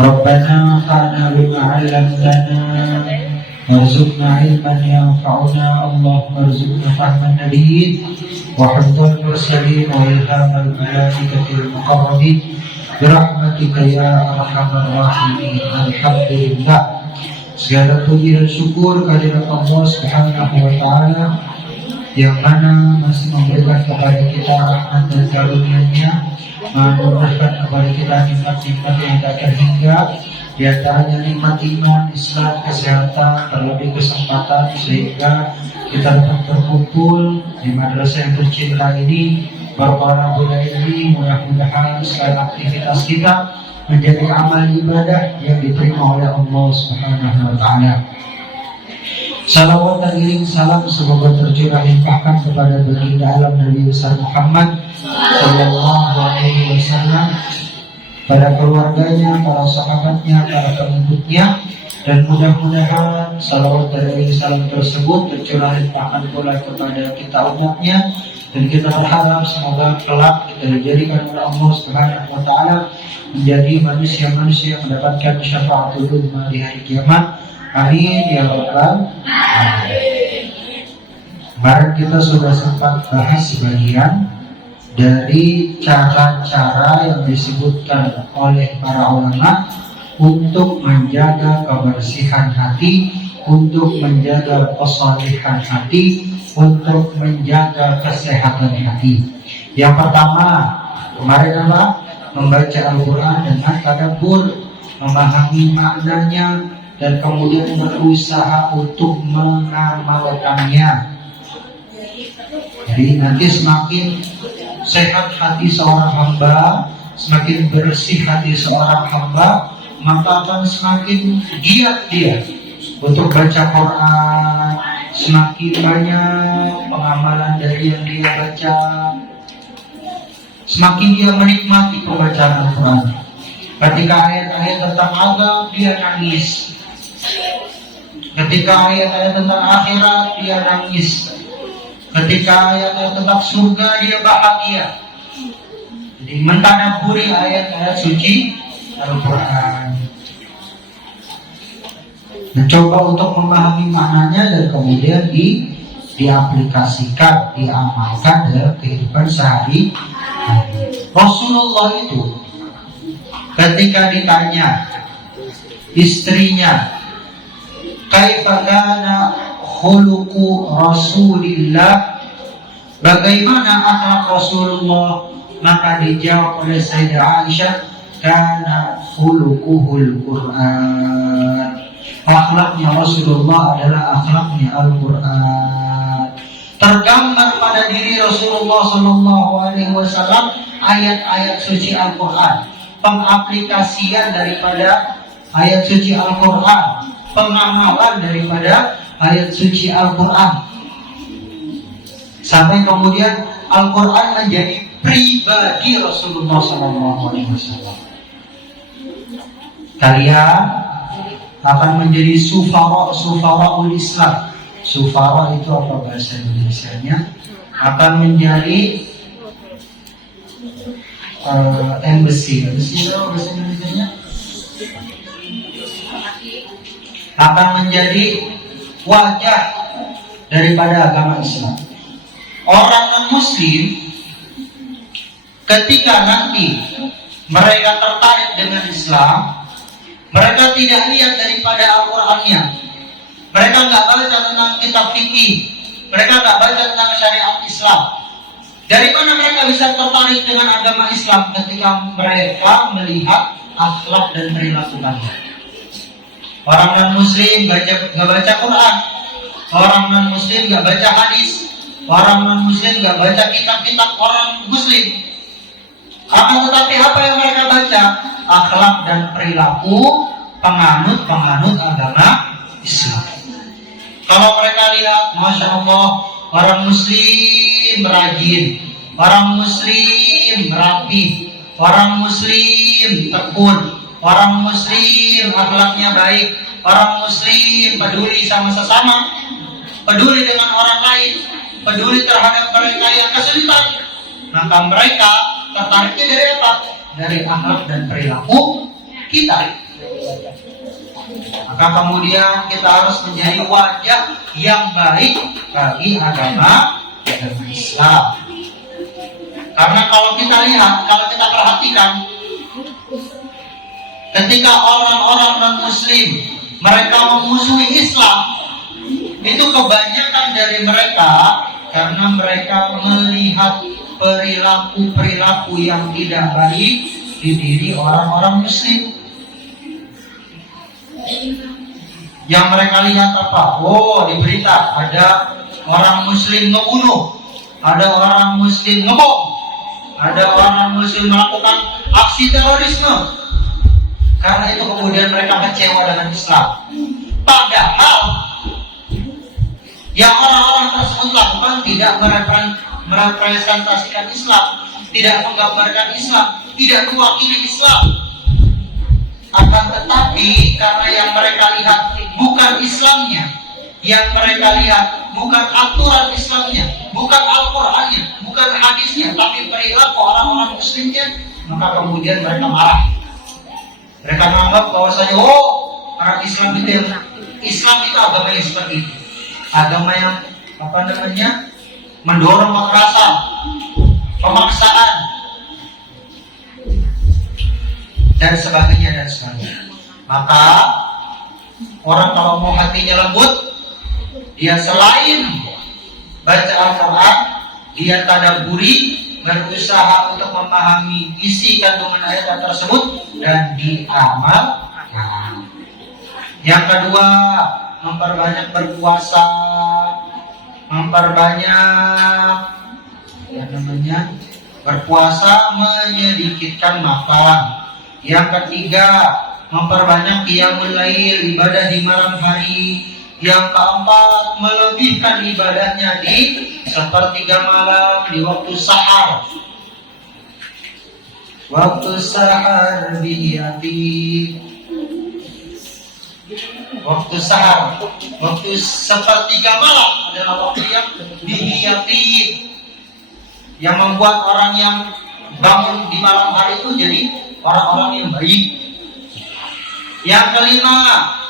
ربنا انفعنا بما علمتنا وارزقنا علما ينفعنا اللهم ارزقنا فهم النبيين وحفظ المرسلين وإلهام الملائكة المقربين برحمتك يا أرحم الراحمين. Alhamdulillah, segala puji dan syukur kehadirat Allah Subhanahu wa taala yang mana masih memberikan kepada kita rahmat dan karunia-Nya, menurunkan kepada kita nikmat-nikmat yang tak terhingga, di antaranya nikmat iman, Islam, kesehatan, terlebih kesempatan sehingga kita dapat berkumpul di madrasah yang tercinta ini, para bulan ini. Mudah-mudahan segala aktivitas kita menjadi amal ibadah yang diterima oleh Allah Subhanahu wa taala. Salawat dan iring salam semoga tercurah limpahkan kepada baginda alam Nabi besar Muhammad sallallahu alaihi wasallam, pada keluarganya, para sahabatnya, para pengikutnya, dan mudah-mudahan salawat dan iring salam tersebut tercurah limpahkan pula kepada kita umatnya, dan kita berharap semoga kelak kita dijadikan oleh Allah Subhanahu wa taala menjadi manusia-manusia yang mendapatkan syafaatul uzma di hari kiamat. Amin ya rabbal alamin. Kemarin kita sudah sempat bahas sebagian dari cara-cara yang disebutkan oleh para ulama untuk menjaga kebersihan hati, untuk menjaga kesalehan hati, untuk menjaga kesehatan hati. Yang pertama, kemarin apa? Membaca Al-Quran dengan tadabbur, memahami maknanya, dan kemudian berusaha untuk mengamalkannya. Jadi nanti semakin sehat hati seorang hamba, semakin bersih hati seorang hamba, maka akan semakin giat dia untuk baca Quran, semakin banyak pengamalan dari yang dia baca, semakin dia menikmati pembacaan Al-Quran. Ketika ayat-ayat tentang agama dia nangis, ketika ayat-ayat tentang akhirat dia nangis, ketika ayat-ayat tentang surga dia bahagia. Jadi mentadabburi ayat-ayat suci Al-Quran, mencoba untuk memahami maknanya dan kemudian diaplikasikan, diamalkan dalam kehidupan sehari-hari. Rasulullah itu ketika ditanya istrinya, kaifa kana khuluqu Rasulillah, bagaimana akhlak Rasulullah, maka dijawab oleh Sayyidah Aisyah, kana khuluquhul Quran, akhlaknya Rasulullah adalah akhlaknya Al-Quran. Tergambar pada diri Rasulullah sallallahu alaihi wasallam ayat-ayat suci Al-Quran, pengaplikasian daripada ayat suci Al-Quran, pengamalan daripada ayat suci Al-Quran, sampai kemudian Al-Quran menjadi pribadi Rasulullah SAW. Kalian akan menjadi sufara Islam. Sufara itu apa bahasa Indonesianya? Akan menjadi embassy itu bahasa Indonesianya, akan menjadi wajah daripada agama Islam. Orang non-muslim ketika nanti mereka tertarik dengan Islam, mereka tidak lihat daripada Al-Qurannya, mereka nggak baca tentang kitab fikih, mereka nggak baca tentang syariat Islam. Dari mana mereka bisa tertarik dengan agama Islam? Ketika mereka melihat akhlak dan perilaku mereka. Orang non-muslim nggak baca Quran, orang non-muslim nggak baca hadis, orang non-muslim nggak baca kitab-kitab orang muslim. Akan tetapi apa yang mereka baca? Akhlak dan perilaku penganut agama Islam. Kalau mereka lihat, Masya Allah, orang muslim rajin, orang muslim rapi, orang muslim tekun, orang muslim akhlaknya baik, orang muslim peduli sama sesama, peduli dengan orang lain, peduli terhadap mereka yang kesulitan, maka mereka tertariknya dari apa? dari akhlak dan perilaku kita. Maka kemudian kita harus menjadi wajah yang baik bagi agama Islam. Karena kalau kita lihat, kalau kita perhatikan, ketika orang-orang non-muslim mereka memusuhi Islam, itu kebanyakan dari mereka karena mereka melihat perilaku-perilaku yang tidak baik di diri orang-orang muslim. Yang mereka lihat apa? Oh, di berita ada orang muslim ngebunuh, ada orang muslim ngebom, ada orang muslim melakukan aksi terorisme. Karena itu kemudian mereka kecewa dengan Islam. Padahal yang orang-orang tersebut lakukan tidak merepresentasikan Islam, tidak menggambarkan Islam, tidak mewakili Islam. Akan tetapi karena yang mereka lihat bukan Islamnya, yang mereka lihat bukan aturan Islamnya, bukan Al-Qurannya, bukan hadisnya, tapi perilaku orang-orang muslimnya, maka kemudian mereka marah. Mereka menganggap bahwasanya orang Islam itu agama yang seperti itu, agama yang mendorong kekerasan, pemaksaan, dan sebagainya. Maka orang kalau mau hatinya lembut, dia selain baca Al-Quran, dia tadabburi, berusaha untuk memahami isi kandungan ayat tersebut dan diamalkan. Yang kedua, memperbanyak berpuasa, berpuasa menyedikitkan makan. Yang ketiga, memperbanyak qiyamul lail, ibadah di malam hari. Yang keempat, melebihkan ibadahnya di sepertiga malam, di waktu sahar. Waktu sahar biyati. Waktu sahar, waktu sepertiga malam adalah waktu yang biyati, yang membuat orang yang bangun di malam hari itu jadi orang-orang yang baik. Yang kelima,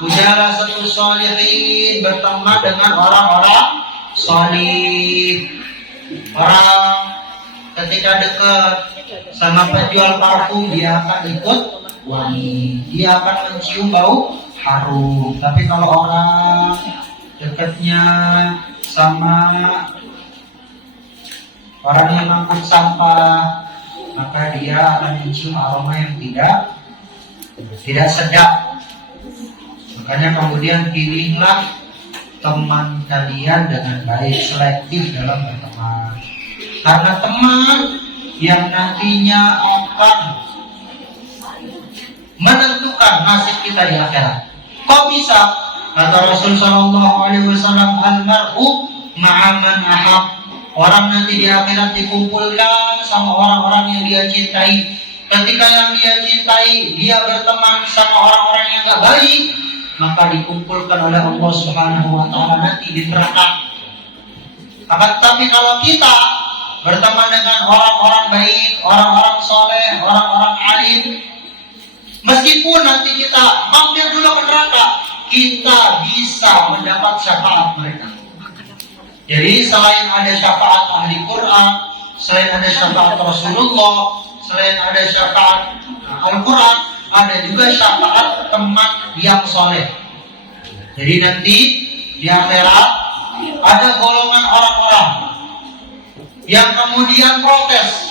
mujalasatul sholihin, berteman dengan orang-orang sholih. Orang ketika dekat sama penjual parfum, dia akan ikut wangi, dia akan mencium bau harum. Tapi kalau orang dekatnya sama orang yang mengangkut sampah, maka dia akan mencium aroma yang tidak sedap. Makanya kemudian pilihlah teman kalian dengan baik, selektif dalam berteman. Karena teman yang nantinya akan menentukan nasib kita di akhirat. Kok bisa? Kata Rasul Shallallahu Alaihi Wasallam, almar'u ma'aman ahab. Orang nanti di akhirat dikumpulkan sama orang-orang yang dia cintai. Ketika yang dia cintai, dia berteman sama orang-orang yang gak baik, maka dikumpulkan oleh Allah Subhanahu Wa Taala nanti di neraka. Akan tetapi kalau kita berteman dengan orang-orang baik, orang-orang soleh, orang-orang alim, meskipun nanti kita mampir dulu ke neraka, kita bisa mendapat syafaat mereka. Jadi selain ada syafaat ahli Quran, selain ada syafaat Rasulullah, selain ada syafaat Al-Quran, ada juga syafaat teman yang soleh. Jadi nanti di akhirat ada golongan orang-orang yang kemudian protes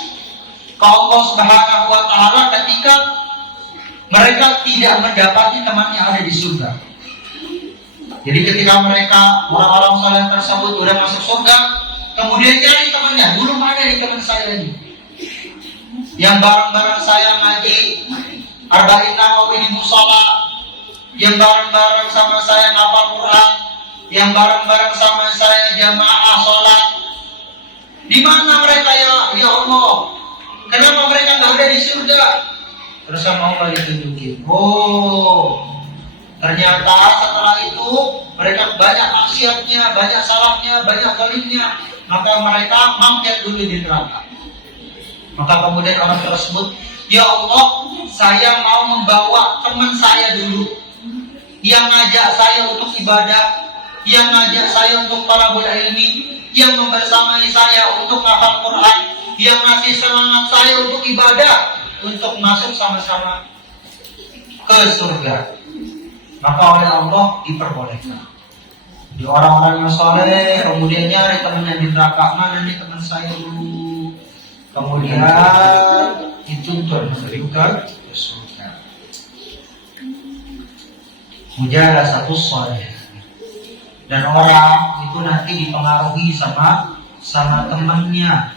ke Allah Subhanahu Wa Taala ketika mereka tidak mendapati teman yang ada di surga. Jadi ketika mereka orang-orang soleh tersebut sudah masuk surga, kemudian cari temannya, dulu mana nih teman saya ini, yang bareng-bareng saya ngaji Arba'in Nawawi di musola, yang bareng-bareng sama saya ngapal Quran, yang bareng-bareng sama saya jamaah sholat. Di mana mereka ya Allah? Kenapa mereka nggak ada di surga? Terus sama Allah ditunjukin. Oh, ternyata setelah itu mereka banyak maksiatnya, banyak salahnya, banyak zalimnya, maka mereka mampir dulu di neraka. Maka kemudian orang tersebut Ya Allah, saya mau membawa teman saya dulu yang ngajak saya untuk ibadah, yang ngajak saya untuk talabul ilmi, yang membersamai saya untuk hafal Quran, yang ngasih semangat saya untuk ibadah, untuk masuk sama-sama ke surga. Maka oleh Allah diperbolehkan. Di orang-orang yang soleh, kemudian nyari teman yang di neraka, mana nih teman saya dulu, kemudian dituntun menuju ke surga. Mujalah satu soleh. Dan orang itu nanti dipengaruhi sama temannya.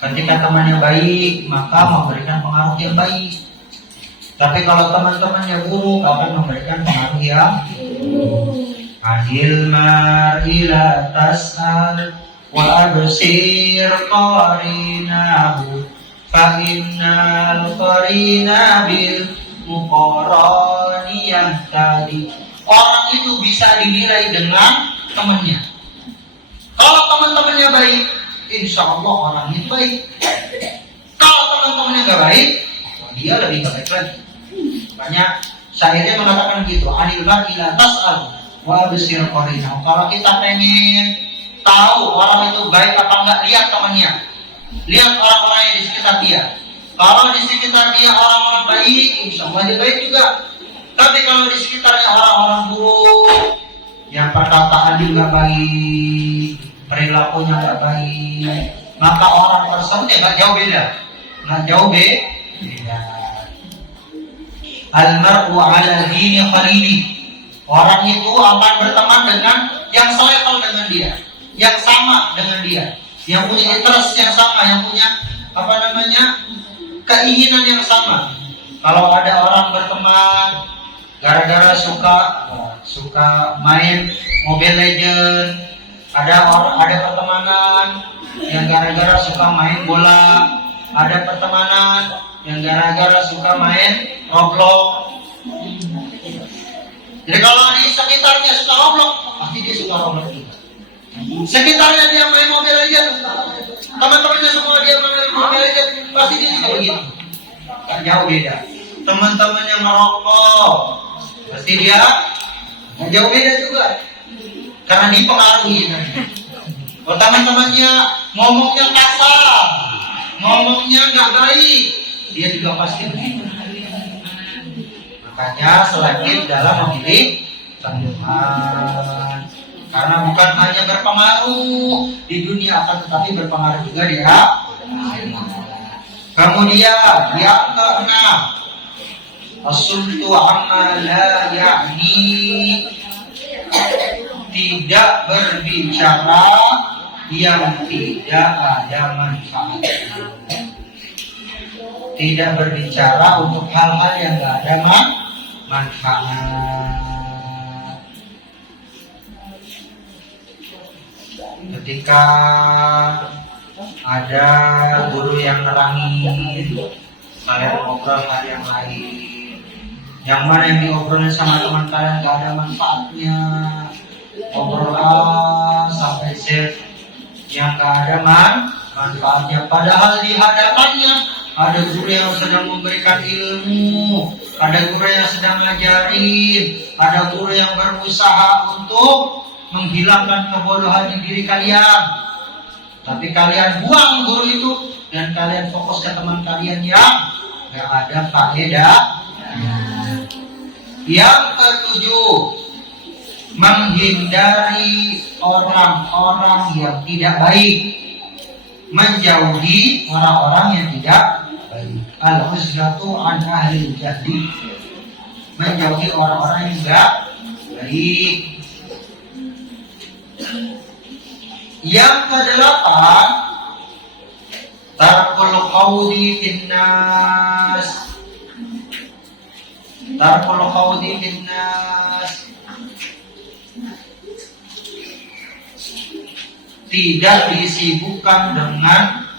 Ketika temannya baik, maka memberikan pengaruh yang baik. Tapi kalau teman-temannya buruk, akan memberikan pengaruh yang Anil mar'i la tas'al wa absir qarinahu fa innal qarina bil muqarani yahtadi. Orang itu bisa dinilai dengan temannya. Kalau teman-temannya baik, insya Allah orang itu baik. Kalau teman-temannya nggak baik, dia lebih baik lagi. Banyak syairnya mengatakan gitu. Anil mar'i la tas'al wa absir qarinahu. Kalau kita pengen tahu orang itu baik apa enggak, lihat temannya, lihat orang-orang yang di sekitar dia. Kalau di sekitar dia orang-orang baik, insya Allah dia baik juga. Tapi kalau di sekitarnya orang-orang buruk, yang perkataannya nggak baik, perilakunya nggak baik, maka orang tersebut nggak jauh beda, beda. Al-mar'u ala dini khalili. Orang itu akan berteman dengan yang selevel dengan dia, yang sama dengan dia, yang punya interest yang sama, yang punya keinginan yang sama. Kalau ada orang berteman gara-gara suka main Mobile Legend, ada pertemanan yang gara-gara suka main bola, ada pertemanan yang gara-gara suka main Roblox. Jadi kalau di sekitarnya suka Roblox, pasti dia suka Roblox juga. Sekitarnya dia main Mobile Legend, teman-temannya semua dia main Mobile Legend, pasti dia juga begitu. Kan jauh beda. Teman-temannya merokok, pasti dia jauh beda juga. Karena dipengaruhi. Kalau teman-temannya ngomongnya kasar, ngomongnya nggak baik, dia juga pasti begitu. Makanya selektif dalam memilih teman, karena bukan hanya berpengaruh di dunia, akan tetapi berpengaruh juga di akhirat. Kemudian yang keenam, as-sultu amma la ya'ni, tidak berbicara yang tidak ada manfaatnya. Tidak berbicara untuk hal-hal yang tidak ada manfaat. Ketika ada guru yang nerangin, kalian ngobrol hal yang lain, yang mana yang diobrolin sama teman kalian gak ada manfaatnya, ngobrol A sampai Z yang gak ada manfaatnya. Padahal di hadapannya ada guru yang sedang memberikan ilmu, ada guru yang sedang ngajarin, ada guru yang berusaha untuk menghilangkan kebodohan di diri kalian. Tapi kalian buang guru itu dan kalian fokus ke teman kalian yang gak ada faedah. Yang ketujuh, menghindari orang-orang yang tidak baik, menjauhi orang-orang yang tidak baik. Al-uzlatu an ahli jahli, menjauhi orang-orang yang tidak baik. Yang kedelapan, tarkul khawdi finnas, tarkul khawdi finnas, tidak disibukkan dengan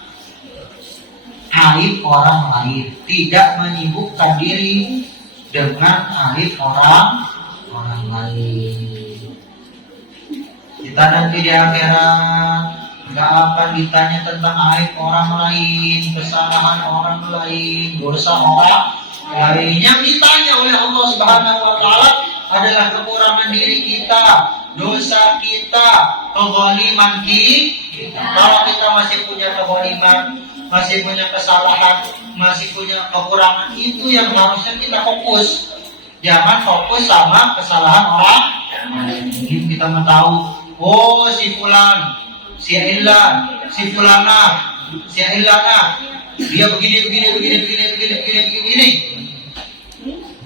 aib orang lain, tidak menyibukkan diri dengan aib orang lain. Kita nanti di akhirat nggak akan ditanya tentang aib orang lain, kesalahan orang lain, dosa orang lain. Yang ditanya oleh Allah Subhanahu wa Ta'ala adalah kekurangan diri kita, dosa kita, kezaliman kita. Kalau kita masih punya kezaliman, masih punya kesalahan, masih punya kekurangan, itu yang harusnya kita fokus. Jangan fokus sama kesalahan orang. Ini kita mau tahu, oh si fulan, si Ilan, si fulana, si Ilana, dia begini.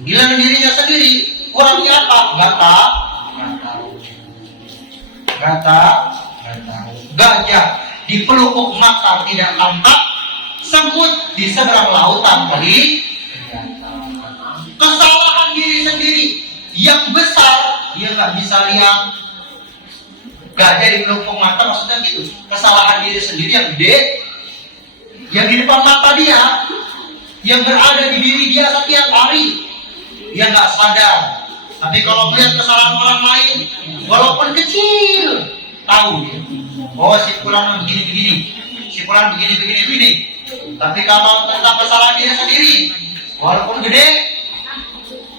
Gila dirinya sendiri, kurangnya apa? Gak tahu. Gajah di pelupuk mata tidak tampak, semut di seberang lautan kali. Kesalahan diri sendiri yang besar dia nggak bisa lihat. Gajah di pelupuk mata maksudnya gitu. Kesalahan diri sendiri yang gede, yang di depan mata dia, yang berada di diri dia setiap hari, dia nggak sadar. Tapi kalau melihat kesalahan orang lain, walaupun kecil, tahu dia. Oh si fulan begini, si fulan begini. Tapi kalau tentang kesalahan dia sendiri, walaupun gede,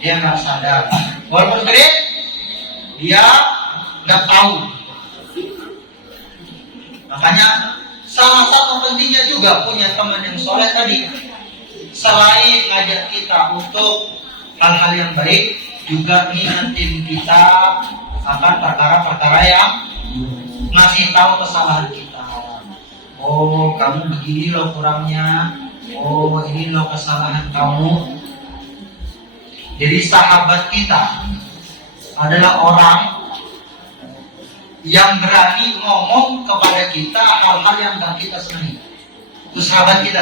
dia nggak sadar. Walaupun gede, dia nggak tahu. Makanya salah satu pentingnya juga punya teman yang soleh tadi. Selain ngajak kita untuk hal-hal yang baik, juga ngingetin kita akan perkara-perkara yang ngasih tahu kesalahan kita. Oh, kamu begini loh kurangnya. Oh, ini loh kesalahan kamu. Jadi sahabat kita adalah orang yang berani ngomong kepada kita hal-hal yang gak kita senangi. Itu sahabat kita.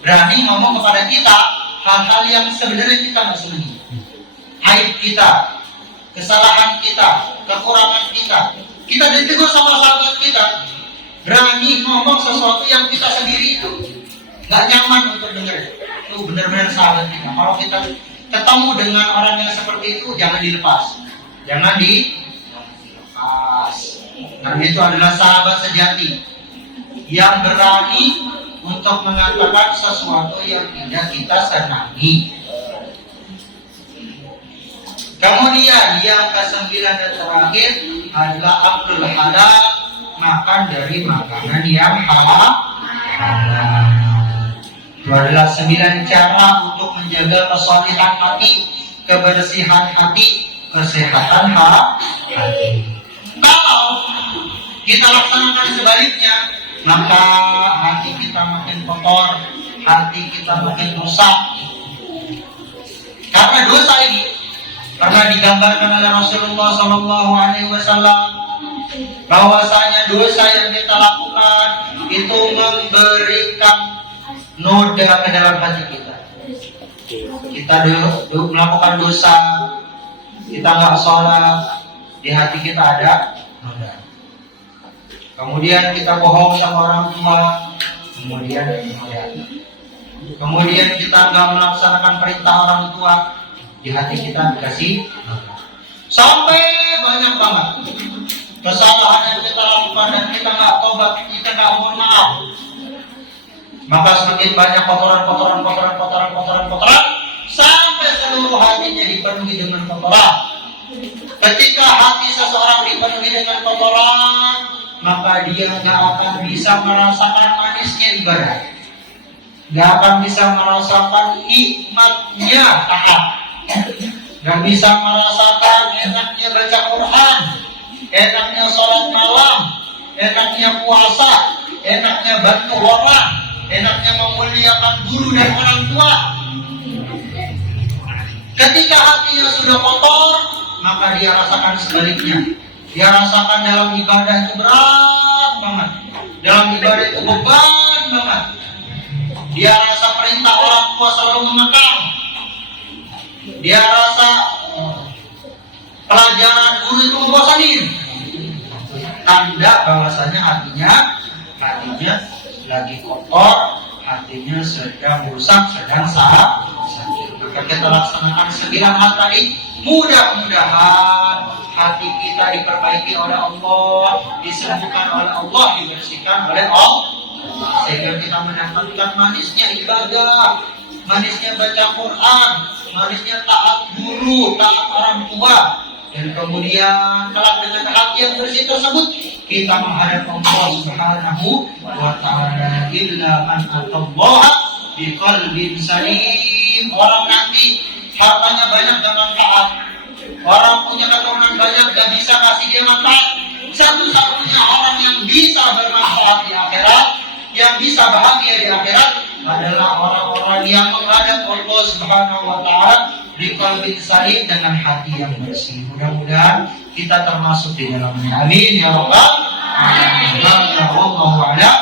Berani ngomong kepada kita hal-hal yang sebenarnya kita gak senangi. Aib kita, kesalahan kita, kekurangan kita. Kita ditegur sama sahabat kita. Berani ngomong sesuatu yang kita sendiri itu gak nyaman untuk dengar. Itu benar-benar sahabat kita. Kalau kita ketemu dengan orang yang seperti itu, jangan dilepas. Jangan dilepas. Karena itu adalah sahabat sejati yang berani untuk mengatakan sesuatu yang tidak kita senangi. Kemudian yang ke-9 dan terakhir adalah aklul halal, makan dari makanan yang halal. Itu adalah 9 cara untuk menjaga kesolihan hati, kebersihan hati, kesehatan hati. Kalau kita laksanakan sebaliknya, maka hati kita makin kotor, hati kita makin rusak. Karena dosa ini pernah digambarkan oleh Rasulullah SAW bahwasanya dosa yang kita lakukan itu memberikan noda ke dalam hati kita. Kita melakukan dosa, kita nggak sholat, di hati kita ada noda. Kemudian kita bohong sama orang tua, kemudian kita nggak melaksanakan perintah orang tua, di hati kita dikasih sampai banyak banget kesalahan yang kita lakukan dan kita nggak tobat, kita nggak mohon maaf, maka semakin banyak kotoran sampai seluruh hatinya dipenuhi dengan kotoran. Ketika hati seseorang dipenuhi dengan kotoran, maka dia nggak akan bisa merasakan manisnya ibadah, nggak akan bisa merasakan nikmatnya taat, nggak bisa merasakan enaknya baca Quran, enaknya sholat malam, enaknya puasa, enaknya bantu orang, enaknya memuliakan guru dan orang tua. Ketika hatinya sudah kotor, maka dia rasakan sebaliknya. Dia rasakan dalam ibadah itu berat banget, dalam ibadah itu beban banget. Dia rasa perintah orang tua selalu mengekang. Dia rasa pelajaran guru itu membosanin. Tanda bahwasanya hatinya lagi kotor, hatinya sedang rusak, sedang sakit. Maka kita laksanakan 9 hal tadi. Mudah-mudahan hati kita diperbaiki oleh Allah, disembuhkan oleh Allah, dibersihkan oleh Allah, sehingga kita mendapatkan manisnya ibadah, manisnya baca Quran, manisnya taat guru, taat orang tua. Dan kemudian kelak dengan hati yang bersih tersebut kita menghadap Allah Subhanahu wa ta'ala. Illa man atallaha biqalbin salim. Orang nanti hartanya banyak dan manfaat, orang punya keturunan banyak dan bisa kasih dia manfaat. Satu-satunya orang yang bisa bermanfaat di akhirat, yang bisa bahagia di akhirat adalah orang-orang yang menghadap Allah Subhanahu wa ta'ala di qalbin salim, dengan hati yang bersih. Mudah-mudahan kita termasuk di dalamnya. Amin ya rabbal alamin. Wallahu a'lam.